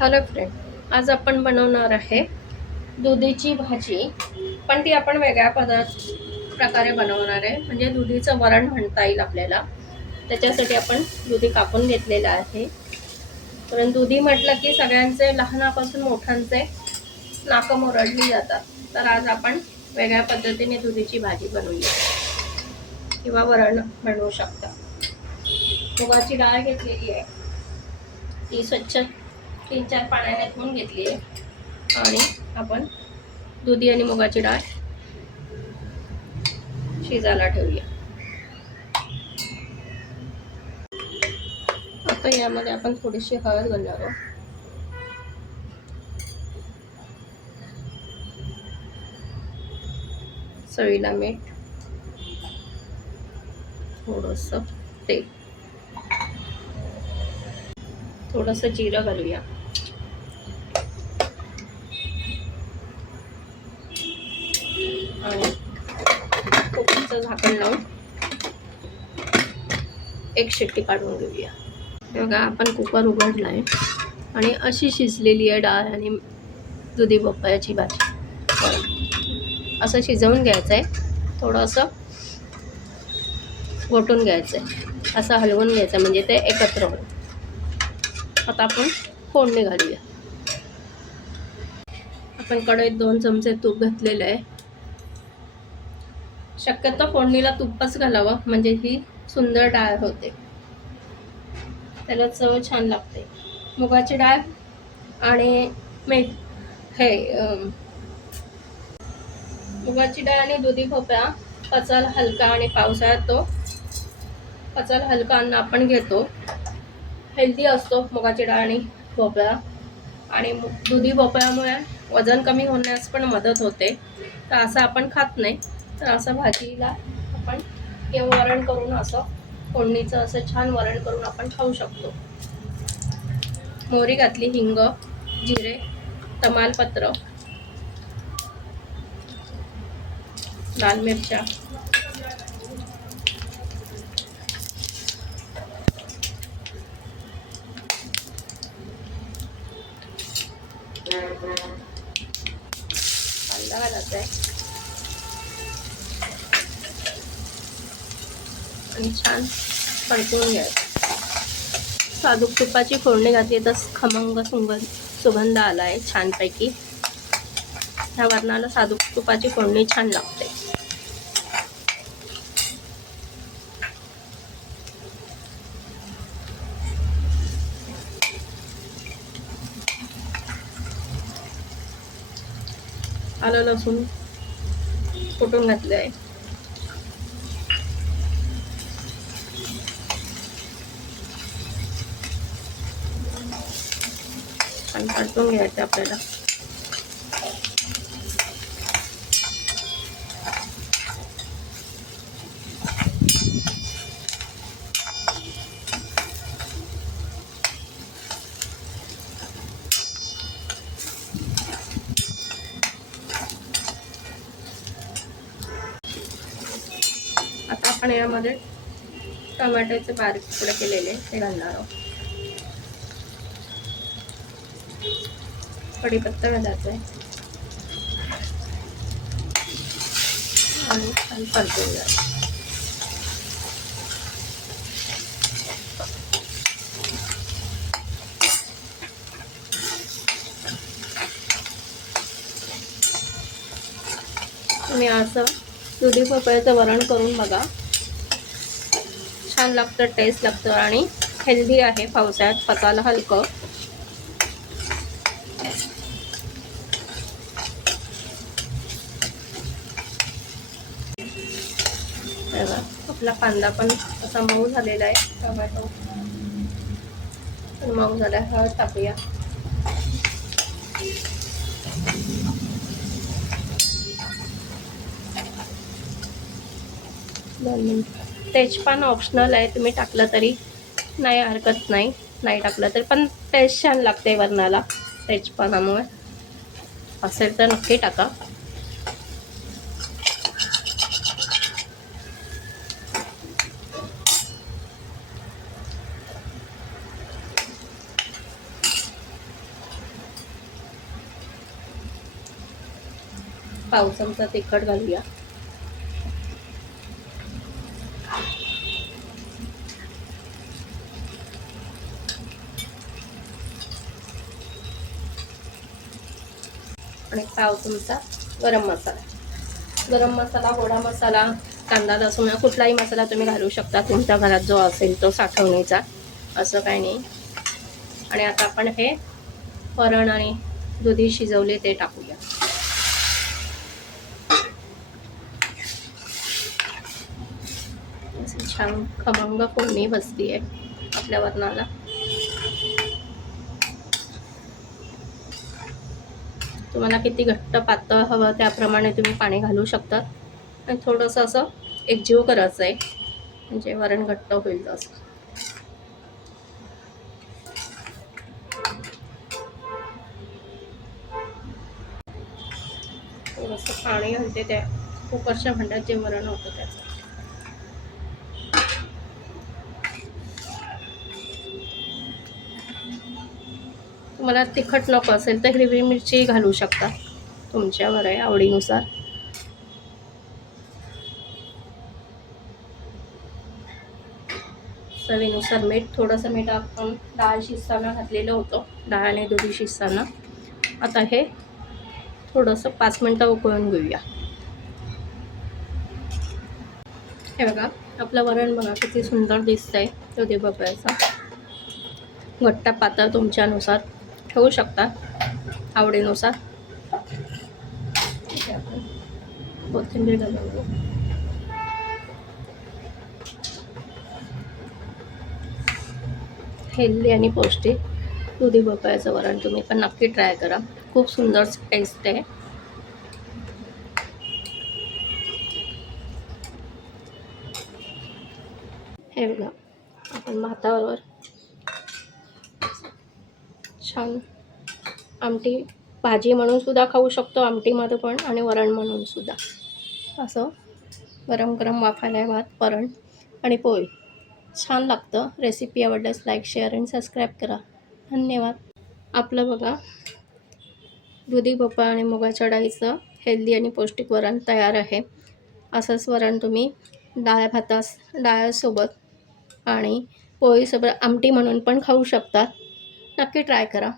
Hello friend, आज आपण बनवणार आहे दुधीची भाजी. पण ती आपण वेगळ्या प्रकारे बनवणार आहे. म्हणजे दुधीचं वरण म्हणता येईल आपल्याला. त्याच्यासाठी आपण दुधी कापून घेतलेलं आहे. कारण दुधी म्हटलं की सगळ्यांचे लहानापासून मोठ्यांचे नाकं मुरडली जातात. तर आज आपण वेगळ्या पद्धतीने दुधीची भाजी बनवूया किंवा वरण बनवू शकता. मुगाची डाळ घेतलेली आहे, ती स्वच्छ 3-4 पाण्याने धुवून घेतली आहे आणि आपण दुधी आणि मुगाची डाळ शिजायला ठेवूया. आता यामध्ये आपण थोडीशी हळद घालणार आहोत, चवीला मीठ, थोडंसं तेल, थोडंसं जिरं घालूया आणि कुकरचं झाकण लावून एक शिट्टी काढून घेऊया. बघा, आपण कुकर उघडला आहे आणि अशी शिजलेली आहे डाळ आणि दुधी भोपळ्याची भाजी. असं शिजवून घ्यायचं आहे, थोडंसं घोटून घ्यायचं आहे, असं हलवून घ्यायचं म्हणजे ते एकत्र होईल. आता आपण फोडणी घालूया. आपण कढईत 2 चमचे तूप घातलेलं आहे. शक्यतो फोडणीला तुपच घालावं, म्हणजे ही सुंदर डाळ होते, त्याला चव छान लागते. मुगाची डाळ आणि मुगाची डाळ आणि दुधी भोपळा पचायला हलका आणि पावसाळ्यात तो पचायला हलका अन्न आपण घेतो. हेल्दी असतो मुगाची डाळ आणि भोपळा. आणि दुधी भोपळ्यामुळे वजन कमी होण्यास पण मदत होते. तर असं आपण खात नाही, तर असं भाजीला आपण किंवा वरण करून असं फोडणीचं असं छान वरण करून आपण खाऊ शकतो. मोहरी घातली, हिंग, जिरे, तमालपत्र, लाल मिरच्या, कांदा घालायचा आहे आणि छान परतून घ्यायचं. साधूक तुपाची फोडणी घातली तर खमंग सुगंध आला आहे छानपैकी. ह्या वरणाला साधूक तुपाची फोडणी छान लागते. आलं लसूण कुटून घातलं आहे. आणि परतून घ्यायचं आपल्याला. आता आपण यामध्ये टोमॅटोचे बारीक तुकडे केलेले ते घालणार आहोत. कढीपत्ता घालायचा आहे आणि छान परतून घ्यायचं. तुम्ही असं दुधी भोपळ्याचं वरण करून बघा, छान लागतं, टेस्ट लागतं आणि हेल्दी आहे. पावसाळ्यात पचायला हलकं. आपला कांदा पण असा मऊ झालेला आहे, टोमॅटो पण मऊ झाला. हळद टाकूया. तेजपान ऑप्शनल आहे, तुम्ही टाकलं तरी नाही हरकत नाही, नाही टाकलं तरी पण टेस्ट छान लागते वरणाला तेजपानामुळे. असेल तर नक्की टाका. पाव चमचा तिखट घालूया. आणि पाव चमचा गरम मसाला. गरम मसाला, गोडा मसाला, कांदा लसूण कुठलाही मसाला तुम्ही घालू शकता तुमच्या घरात जो असेल तो साठवणीचा, असं काही नाही. आणि आता आपण हे वरण आणि दुधी शिजवले ते टाकूया. छान खमंग फोडणी बसली आहे आपल्या वरणाला. तुम्हाला किती घट्ट पातळ हवं त्याप्रमाणे तुम्ही पाणी घालू शकता. आणि थोडंसं असं एकजीव करायचं आहे म्हणजे वरण घट्ट होईल. असं थोडंसं पाणी घालते त्या कुकरच्या भांड्यात जे वरण होतं त्याचं. तुम्हाला तिखट नको असेल तर हिरवी मिरची घालू शकता, तुमच्यावर आहे आवडीनुसार. चवीनुसार मीठ. थोडंसं मीठ आपण डाळ शिजताना घातलेलं होतं, डाळ आणि दुधी शिजताना. आता हे थोडंसं 5 मिनटं उकळून घेऊया. हे बघा आपलं वरण बघा किती सुंदर दिसतंय. दुधी भोपळ्याचा घट्ट पातळ तुमच्यानुसार ठेवू शकता, आवडीनुसार. आपण कोथिंबीर घालून हेल्दी आणि पौष्टिक दुधी भोपळ्याचं वरण तुम्ही पण नक्की ट्राय करा. खूप सुंदर टेस्ट आहे. हे बघा आपण भातावर छान आमटी भाजी म्हणून सुद्धा खाऊ शकतो, आमटीमध्ये पण, आणि वरण म्हणून सुद्धा. असं गरम गरम वाफायला भात, वरण आणि पोळी छान लागतं. रेसिपी आवडल्यास लाईक, शेअर आणि सबस्क्राईब करा. धन्यवाद. आपलं बघा दुधी भोपळा आणि मुगाच्या डाळीचं हेल्दी आणि पौष्टिक वरण तयार आहे. असंच वरण तुम्ही डाळसोबत आणि पोळीसोबत आमटी म्हणून पण खाऊ शकता. नक्की ट्राय करा.